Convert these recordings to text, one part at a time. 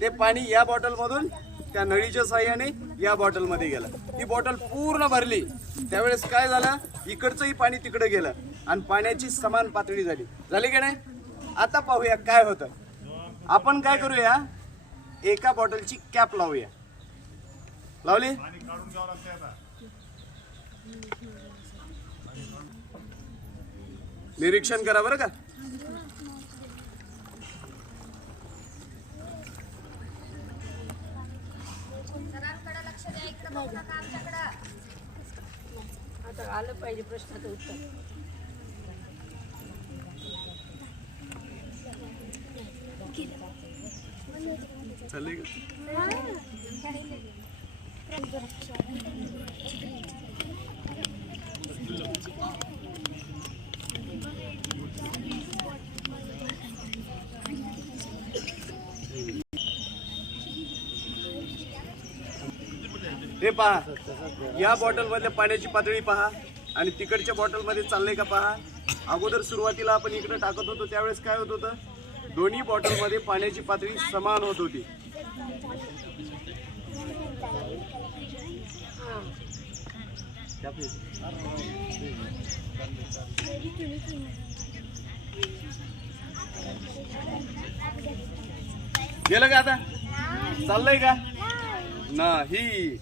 ते पाणी या बॉटल मधून त्या नळीच्या साह्याने या बॉटल मध्ये गेलं। ही बॉटल पूर्ण भरली, त्यावेळेस काय झालं, इकडचंही पाणी तिकडे गेलं आणि पाण्याची समान पातळी झाली की नाही। आता पाहूया काय होतं। आपण काय करूया, एका बॉटलची कॅप लावूया। लावली, निरीक्षण करा बरं का। आता आलं पाहिजे प्रश्नाचं उत्तर। चालेल का? हे पहा, या बॉटल मधल्या पाण्याची पातळी पहा आणि तिकडच्या बॉटल मध्ये चाललंय का पहा। अगोदर सुरुवातीला आपण इकडे टाकत होतो त्यावेळेस काय होत होतं, दोन्ही बॉटल मध्ये पाण्याची पातळी समान होत होती। गेलं का, आता चाललंय का नाही।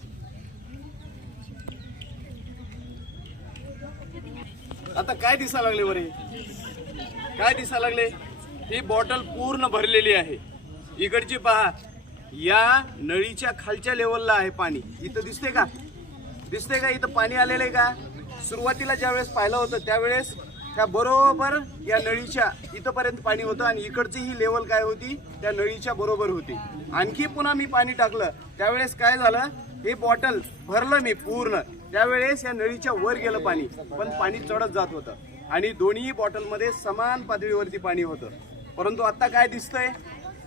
आता काय दिसा लागले बरे, काय दिसा लागले, ही बॉटल पूर्ण भरलेली आहे। इकडची पहा, या नळीच्या खालच्या लेवलला आहे पाणी। इथं दिसते का, दिसते का, इथं पाणी आलेलं आहे का। सुरुवातीला ज्यावेळेस पाहिलं होतं त्यावेळेस त्या बरोबर या नळीच्या इथपर्यंत पाणी होतं आणि इकडची ही लेवल काय होती, त्या नळीच्या बरोबर होती। आणखी पुन्हा मी पाणी टाकलं त्यावेळेस काय झालं, हे बॉटल भरलं मी पूर्ण, त्यावेळेस या नळीच्या वर गेलं पाणी, पण पाणी चढत जात होतं आणि दोन्ही बॉटलमध्ये समान पातळीवरती पाणी होतं। परंतु आता काय दिसतंय,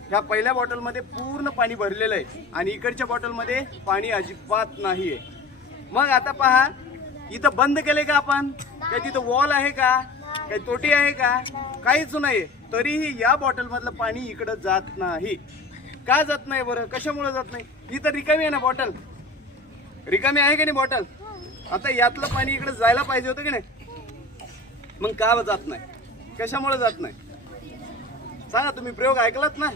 ह्या पहिल्या बॉटलमध्ये पूर्ण पाणी भरलेलं आहे आणि इकडच्या बॉटलमध्ये पाणी अजिबात नाहीये। मग आता पहा, इथं बंद केले का आपण, काही तिथं वॉल आहे का, काही तोटी आहे का, काहीच नाही, तरीही या बॉटल मधलं पाणी इकडं जात नाही। का जात नाही बरं, कशामुळे जात नाही, इथं रिकामी आहे ना बॉटल, रिकामी आहे का नाही बॉटल। आता यातलं पाणी इकडे जायला पाहिजे होतं की नाही, मग का जात नाही, कशामुळे जात नाही सांगा तुम्ही, प्रयोग ऐकलात ना।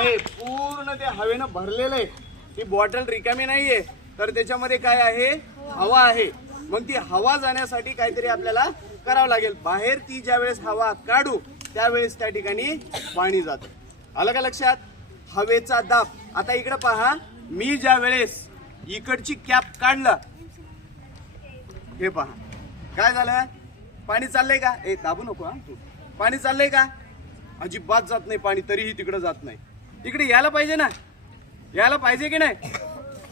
हे पूर्ण ते हवेनं भरलेलं आहे, ती बॉटल रिकामी नाहीये, तर त्याच्यामध्ये काय आहे, हवा आहे। मग ती हवा जाण्यासाठी काहीतरी आपल्याला करावं लागेल, बाहेर ती ज्यावेळेस हवा काढू त्यावेळेस त्या ठिकाणी पाणी जातं। आलं का लक्षात, हवेचा दाब। आता इकडे पहा, मी ज्या वेळेस इकडची कॅप काढलं, हे पहा काय झालं, पाणी चाललंय का, ए दाबू नको हा तू, पाणी चाललंय का, अजिबात जात नाही पाणी, तरीही तिकडे जात नाही। इकडे यायला पाहिजे ना, यायला पाहिजे की नाही।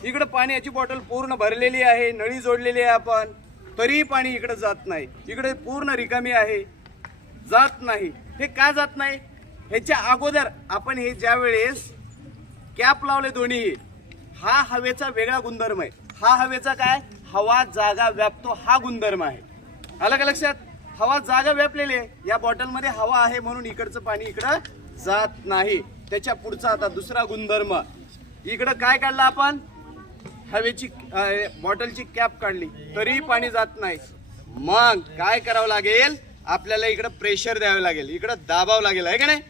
इकडे पाण्याची बॉटल पूर्ण भरलेली आहे, नळी जोडलेली आहे आपण, तरीही पाणी इकडे जात नाही, इकडे पूर्ण रिकामी आहे, जात नाही। हे का जात नाही, ह्याच्या अगोदर आपण हे ज्या वेळेस कॅप लावले दोन्ही, हा हवेचा वेगळा गुणधर्म आहे। हा हवेचा काय, हवा जागा व्यापतो हा गुणधर्म आहे। आलं का लक्षात, हवा जागा व्यापलेली आहे, या बॉटल मध्ये हवा आहे म्हणून इकडचं पाणी इकडं जात नाही। त्याच्या पुढचा आता दुसरा गुणधर्म, इकडं काय काढलं आपण, हवेची बॉटलची कॅप काढली, तरी पाणी जात नाही। मग काय करावं लागेल, आपल्याला इकडं प्रेशर द्यावं लागेल, इकडं दाबावं लागेल, आहे का नाही।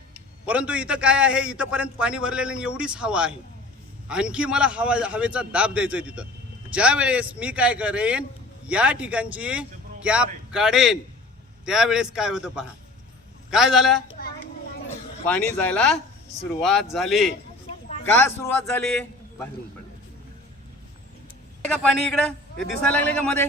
परंतु इथं काय आहे, इथंपर्यंत पाणी भरलेलं एवढीच हवा आहे, आणखी मला हवेचा दाब द्यायचा आहे तिथं। ज्या वेळेस मी काय करेन, या ठिकाणची कॅप काढेन त्यावेळेस काय होतं पहा, काय झालं, पाणी जायला सुरुवात झाली। का सुरुवात झाली, बाहेरून पडलं का पाणी, इकडं हे दिसायला लागले का मध्ये,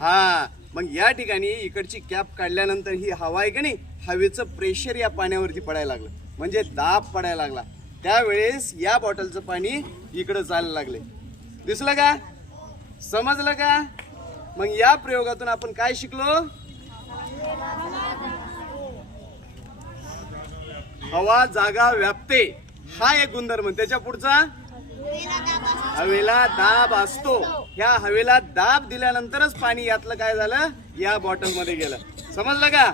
हा। मग या ठिकाणी इकडची कॅप काढल्यानंतर ही हवा आहे का नाही, हवेचं प्रेशर या पाण्यावरती पडायला लागलं, म्हणजे दाब पडायला लागला, त्यावेळेस या बॉटलचं पाणी इकडं जायला लागले। दिसलं का, समजलं का। मग या प्रयोगातून आपण काय शिकलो, हवा जागा व्यापते हा एक गुणधर्म, त्याच्या पुढचा हवेला दाब असतो, ह्या हवेला दाब दिल्यानंतरच पाणी यातलं काय झालं, या बॉटल मध्ये गेलं। समजलं का,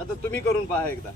आता तुम्ही करून पहा एकदा।